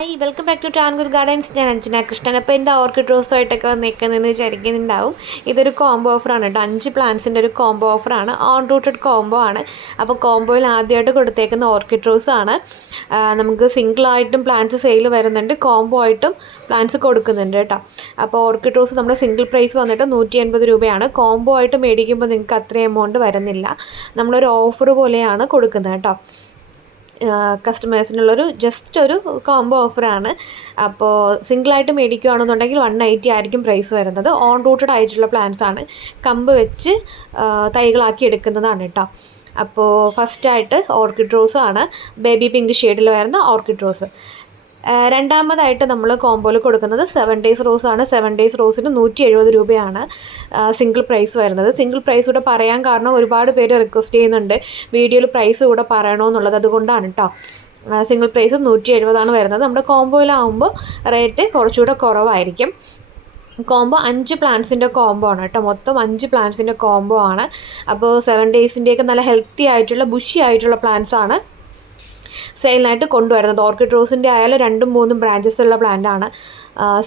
Hi welcome back to Travancore gardens. ഞാൻ അഞ്ജന കൃഷ്ണൻ. അപ്പോൾ എന്താ ഓർക്കിഡ് റോസുമായിട്ടൊക്കെ വന്നേക്കുന്നതെന്ന് വിചാരിക്കുന്നുണ്ടാവും. ഇതൊരു കോംബോ ഓഫറാണ് കേട്ടോ. 5 പ്ലാന്റ്സിൻ്റെ ഒരു കോംബോ ഓഫറാണ്. ഓൺ റൂട്ടഡ് കോംബോ ആണ്. അപ്പോൾ കോംബോയിൽ ആദ്യമായിട്ട് കൊടുത്തേക്കുന്ന ഓർക്കിഡ് റോസ് ആണ്. നമുക്ക് സിംഗിളായിട്ടും പ്ലാന്റ്സ് സെയിൽ വരുന്നുണ്ട്, കോംബോ ആയിട്ടും പ്ലാന്റ്സ് കൊടുക്കുന്നുണ്ട് കേട്ടോ. അപ്പോൾ ഓർക്കിഡ് റോസ് നമ്മുടെ സിംഗിൾ പ്രൈസ് വന്നിട്ട് 180 രൂപയാണ്. കോംബോ ആയിട്ട് മേടിക്കുമ്പോൾ നിങ്ങൾക്ക് അത്രയും എമൗണ്ട് വരുന്നില്ല. നമ്മളൊരു ഓഫർ പോലെയാണ് കൊടുക്കുന്നത് കേട്ടോ. കസ്റ്റമേഴ്സിനുള്ളൊരു ജസ്റ്റ് ഒരു കോംബോ ഓഫറാണ്. അപ്പോൾ സിംഗിളായിട്ട് മേടിക്കുകയാണെന്നുണ്ടെങ്കിൽ 180 ആയിരിക്കും പ്രൈസ് വരുന്നത്. ഓൺ റൂട്ടഡ് ആയിട്ടുള്ള പ്ലാന്റ്സ് ആണ്, കമ്പ് വെച്ച് തൈകളാക്കി എടുക്കുന്നതാണ് കേട്ടോ. അപ്പോൾ ഫസ്റ്റായിട്ട് ഓർക്കിഡ് റോസ് ആണ്, ബേബി പിങ്ക് ഷെയ്ഡിൽ വരുന്ന ഓർക്കിഡ് റോസ്. രണ്ടാമതായിട്ട് നമ്മൾ കോംബോയിൽ കൊടുക്കുന്നത് 7 ഡേയ്സ് റോസാണ്. 7 ഡേയ്സ് റോസിന് 170 രൂപയാണ് സിംഗിൾ പ്രൈസ് വരുന്നത്. സിംഗിൾ പ്രൈസ് കൂടെ പറയാൻ കാരണം ഒരുപാട് പേര് റിക്വസ്റ്റ് ചെയ്യുന്നുണ്ട് വീഡിയോയിൽ പ്രൈസ് കൂടെ പറയണമെന്നുള്ളത്, അതുകൊണ്ടാണ് കേട്ടോ. സിംഗിൾ പ്രൈസ് 170 വരുന്നത്. നമ്മുടെ കോംബോയിലാവുമ്പോൾ റേറ്റ് കുറച്ചുകൂടെ കുറവായിരിക്കും. കോംബോ 5 പ്ലാന്റ്സിൻ്റെ കോംബോ ആണ് കേട്ടോ. മൊത്തം 5 പ്ലാന്റ്സിൻ്റെ കോംബോ ആണ്. അപ്പോൾ 7 ഡേയ്സിൻ്റെയൊക്കെ നല്ല ഹെൽത്തി ആയിട്ടുള്ള ബുഷി ആയിട്ടുള്ള പ്ലാന്റ്സ് ആണ് സെയിലിനായിട്ട് കൊണ്ടുവരുന്നത്. ഓർക്കിഡ് റോസിൻ്റെ ആയാലും 2-3 ബ്രാഞ്ചസ് ഉള്ള പ്ലാന്റ് ആണ്.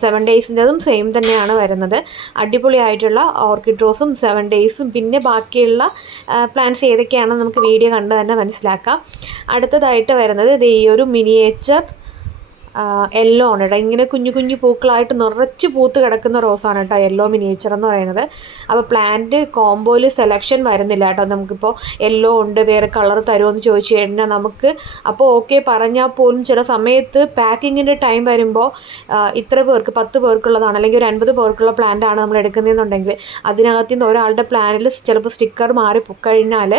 7 ഡേയ്സിൻ്റെതും സെയിം തന്നെയാണ് വരുന്നത്. അടിപൊളിയായിട്ടുള്ള ഓർക്കിഡ് റോസും 7 ഡേയ്സും പിന്നെ ബാക്കിയുള്ള പ്ലാന്റ്സ് ഏതൊക്കെയാണെന്ന് നമുക്ക് വീഡിയോ കണ്ട് തന്നെ മനസ്സിലാക്കാം. അടുത്തതായിട്ട് വരുന്നത് ഈ ഒരു മിനിയേച്ചർ യെല്ലോ ആണ് കേട്ടോ. ഇങ്ങനെ കുഞ്ഞു കുഞ്ഞു പൂക്കളായിട്ട് നിറച്ച് പൂത്ത് കിടക്കുന്ന റോസാണ് കേട്ടോ യെല്ലോ മിനിയേച്ചർ എന്ന് പറയുന്നത്. അപ്പോൾ പ്ലാന്റ് കോംബോയിൽ സെലക്ഷൻ വരുന്നില്ല കേട്ടോ. നമുക്കിപ്പോൾ യെല്ലോ ഉണ്ട്, വേറെ കളർ തരുമോ എന്ന് ചോദിച്ചു കഴിഞ്ഞാൽ നമുക്ക് അപ്പോൾ ഓക്കെ പറഞ്ഞാൽ പോലും ചില സമയത്ത് പാക്കിങ്ങിൻ്റെ ടൈം വരുമ്പോൾ ഇത്ര പേർക്ക് 10 പേർക്കുള്ളതാണ് അല്ലെങ്കിൽ ഒരു 50 പേർക്കുള്ള പ്ലാന്റ് ആണ് നമ്മൾ എടുക്കുന്നതെന്നുണ്ടെങ്കിൽ അതിനകത്ത് നിന്ന് ഒരാളുടെ പ്ലാനിൽ ചിലപ്പോൾ സ്റ്റിക്കർ മാറിക്കഴിഞ്ഞാൽ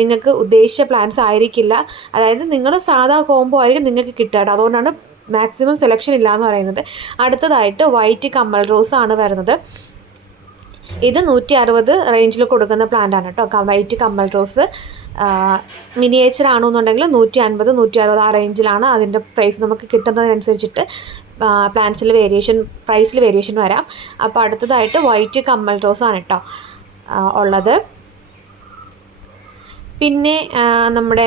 നിങ്ങൾക്ക് ഉദ്ദേശിച്ച പ്ലാന്റ്സ് ആയിരിക്കില്ല. അതായത് നിങ്ങൾ സാധാ കോംബോ ആയിരിക്കും നിങ്ങൾക്ക് കിട്ടുക കേട്ടോ. അതുകൊണ്ടാണ് മാക്സിമം സെലക്ഷൻ ഇല്ല എന്ന് പറയുന്നത്. അടുത്തതായിട്ട് വൈറ്റ് കമ്മൽ റോസ് ആണ് വരുന്നത്. ഇത് 160 റേഞ്ചിൽ കൊടുക്കുന്ന പ്ലാന്റ് ആണ് കേട്ടോ. വൈറ്റ് കമ്മൽ റോസ് മിനിയേച്ചർ ആണെന്നുണ്ടെങ്കിൽ 150, 160 ആ റേഞ്ചിലാണ് അതിൻ്റെ പ്രൈസ് നമുക്ക് കിട്ടുന്നതിനനുസരിച്ചിട്ട് പ്ലാന്റ്സിൽ പ്രൈസിൽ വേരിയേഷൻ വരാം. അപ്പോൾ അടുത്തതായിട്ട് വൈറ്റ് കമ്മൽ റോസ് ആണ് കേട്ടോ ഉള്ളത്. പിന്നെ നമ്മുടെ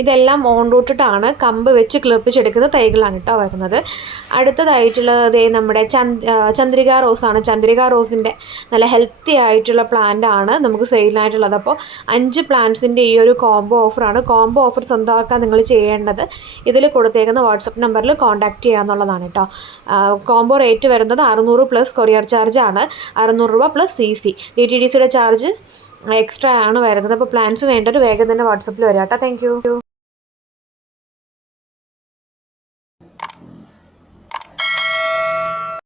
ഇതെല്ലാം ഓൺ റൂട്ടഡാണ്, കമ്പ് വെച്ച് കിളിർപ്പിച്ചെടുക്കുന്ന തൈകളാണ് കേട്ടോ വരുന്നത്. അടുത്തതായിട്ടുള്ളത് നമ്മുടെ ചന്ദ്രിക റോസാണ്. ചന്ദ്രിക റോസിൻ്റെ നല്ല ഹെൽത്തി ആയിട്ടുള്ള പ്ലാന്റ് ആണ് നമുക്ക് സെയിലിനായിട്ടുള്ളത്. അപ്പോൾ 5 പ്ലാന്റ്സിൻ്റെ ഈ ഒരു കോംബോ ഓഫറാണ്. കോംബോ ഓഫർ സ്വന്തമാക്കാൻ നിങ്ങൾ ചെയ്യേണ്ടത് ഇതിൽ കൊടുത്തേക്കുന്ന വാട്സപ്പ് നമ്പറിൽ കോൺടാക്റ്റ് ചെയ്യുക എന്നുള്ളതാണ് കേട്ടോ. കോംബോ റേറ്റ് വരുന്നത് 600 പ്ലസ് കൊറിയർ ചാർജ് ആണ്. 600 രൂപ പ്ലസ് CC DTDCയുടെ ചാർജ് എക്സ്ട്രാ ആണ് വരുന്നത്. അപ്പോൾ പ്ലാൻസ് വേണ്ടത് വേഗം തന്നെ വാട്സപ്പിൽ വരാം കേട്ടോ. Thank you.